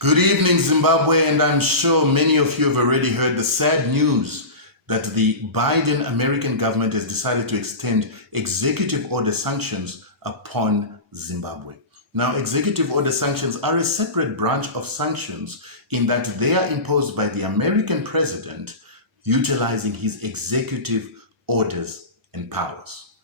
Good evening, Zimbabwe, and I'm sure many of you have already heard the sad news that the Biden American government has decided to extend executive order sanctions upon Zimbabwe. Now, executive order sanctions are a separate branch of sanctions in that they are imposed by the American president utilizing his executive orders and powers.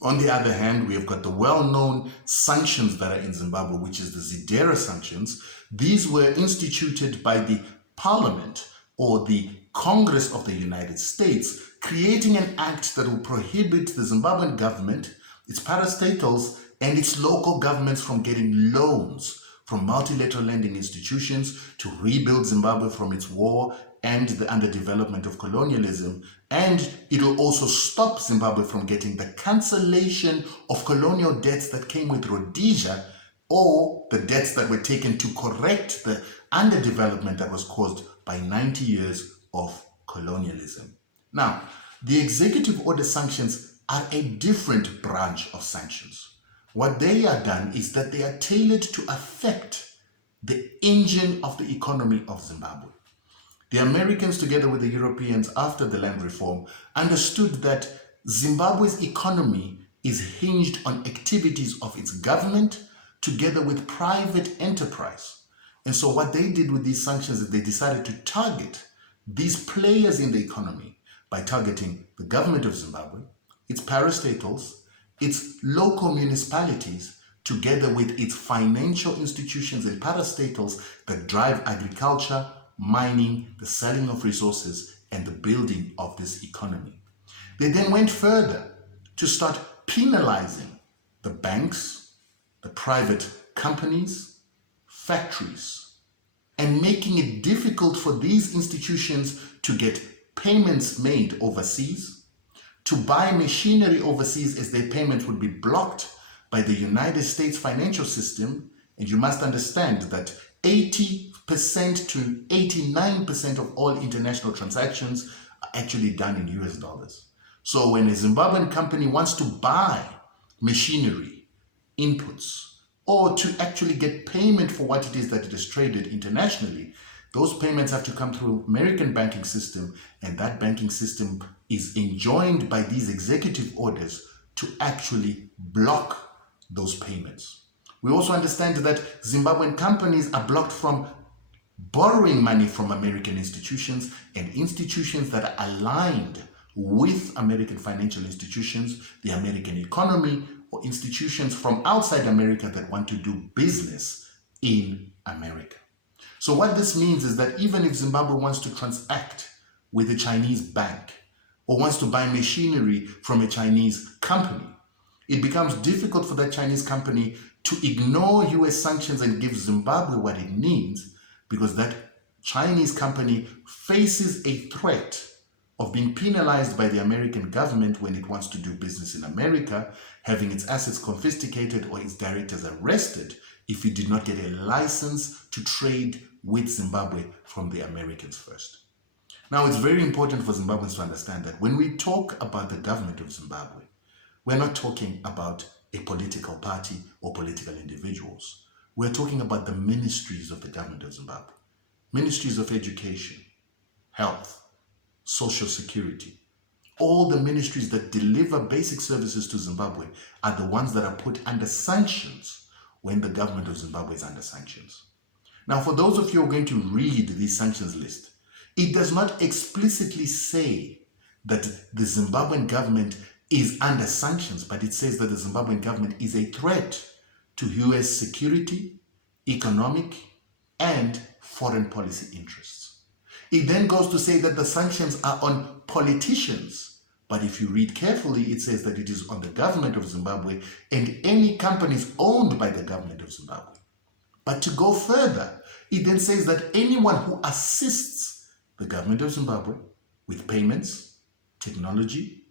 On the other hand, we have got the well-known sanctions that are in Zimbabwe, which is the Zidera sanctions. These were instituted by the Parliament or the Congress of the United States, creating an act that will prohibit the Zimbabwean government, its parastatals, and its local governments from getting loans from multilateral lending institutions to rebuild Zimbabwe from its war and the underdevelopment of colonialism. And it will also stop Zimbabwe from getting the cancellation of colonial debts that came with Rhodesia, or the debts that were taken to correct the underdevelopment that was caused by 90 years of colonialism. Now, the executive order sanctions are a different branch of sanctions. What they are done is that they are tailored to affect the engine of the economy of Zimbabwe. The Americans, together with the Europeans after the land reform, understood that Zimbabwe's economy is hinged on activities of its government together with private enterprise. And so what they did with these sanctions is they decided to target these players in the economy by targeting the government of Zimbabwe, its parastatals, its local municipalities, together with its financial institutions and parastatals that drive agriculture, mining, the selling of resources, and the building of this economy. They then went further to start penalizing the banks, the private companies, factories, and making it difficult for these institutions to get payments made overseas, to buy machinery overseas as their payments would be blocked by the United States financial system. And you must understand that 80% to 89% of all international transactions are actually done in US dollars. So when a Zimbabwean company wants to buy machinery, inputs, or to actually get payment for what it is that it is traded internationally, those payments have to come through American banking system, and that banking system is enjoined by these executive orders to actually block those payments. We also understand that Zimbabwean companies are blocked from borrowing money from American institutions and institutions that are aligned with American financial institutions, the American economy, or institutions from outside America that want to do business in America. So what this means is that even if Zimbabwe wants to transact with a Chinese bank or wants to buy machinery from a Chinese company, it becomes difficult for that Chinese company to ignore US sanctions and give Zimbabwe what it needs, because that Chinese company faces a threat of being penalized by the American government when it wants to do business in America, having its assets confiscated or its directors arrested if it did not get a license to trade with Zimbabwe from the Americans first. Now, it's very important for Zimbabweans to understand that when we talk about the government of Zimbabwe, we're not talking about a political party or political individuals. We're talking about the ministries of the government of Zimbabwe. Ministries of education, health, social security. All the ministries that deliver basic services to Zimbabwe are the ones that are put under sanctions when the government of Zimbabwe is under sanctions. Now, for those of you who are going to read the sanctions list, it does not explicitly say that the Zimbabwean government is under sanctions, but it says that the Zimbabwean government is a threat to US security, economic, and foreign policy interests. It then goes to say that the sanctions are on politicians, but if you read carefully, it says that it is on the government of Zimbabwe and any companies owned by the government of Zimbabwe. But to go further, it then says that anyone who assists the government of Zimbabwe with payments, technology,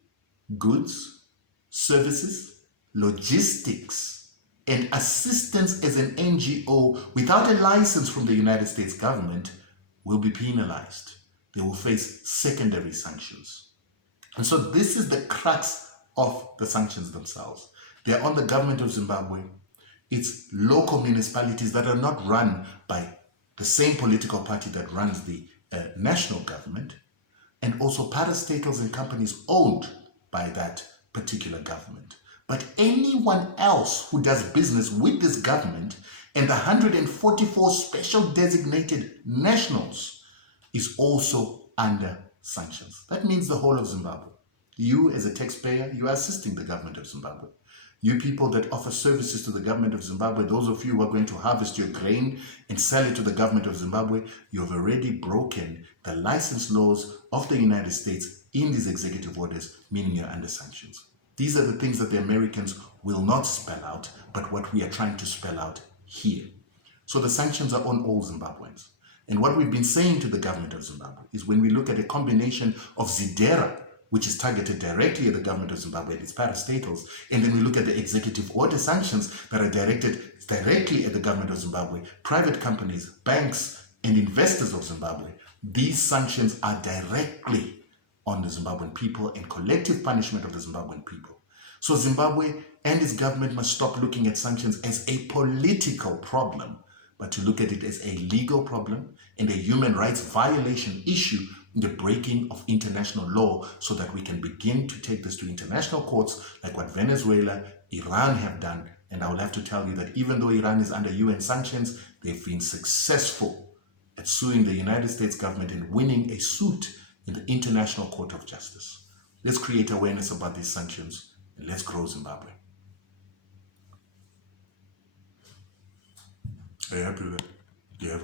goods, services, logistics, and assistance as an NGO without a license from the United States government will be penalized. They will face secondary sanctions. And so this is the crux of the sanctions themselves. They are on the government of Zimbabwe. It's local municipalities that are not run by the same political party that runs the national government, and also parastatals and companies owned by that particular government. But anyone else who does business with this government and the 144 special designated nationals is also under sanctions. That means the whole of Zimbabwe. You as a taxpayer, you are assisting the government of Zimbabwe. You people that offer services to the government of Zimbabwe, those of you who are going to harvest your grain and sell it to the government of Zimbabwe, you have already broken the license laws of the United States in these executive orders, meaning you're under sanctions. These are the things that the Americans will not spell out, but what we are trying to spell out here. So the sanctions are on all Zimbabweans. And what we've been saying to the government of Zimbabwe is when we look at a combination of ZIDERA, which is targeted directly at the government of Zimbabwe and its parastatals, and then we look at the executive order sanctions that are directed directly at the government of Zimbabwe, private companies, banks, and investors of Zimbabwe, these sanctions are directly on the Zimbabwean people and collective punishment of the Zimbabwean people. So Zimbabwe and its government must stop looking at sanctions as a political problem, but to look at it as a legal problem and a human rights violation issue, the breaking of international law, so that we can begin to take this to international courts like what Venezuela, Iran have done. And I will have to tell you that even though Iran is under UN sanctions, they've been successful at suing the United States government and winning a suit in the International Court of Justice. Let's create awareness about these sanctions and let's grow Zimbabwe. Are you happy with that? Yeah.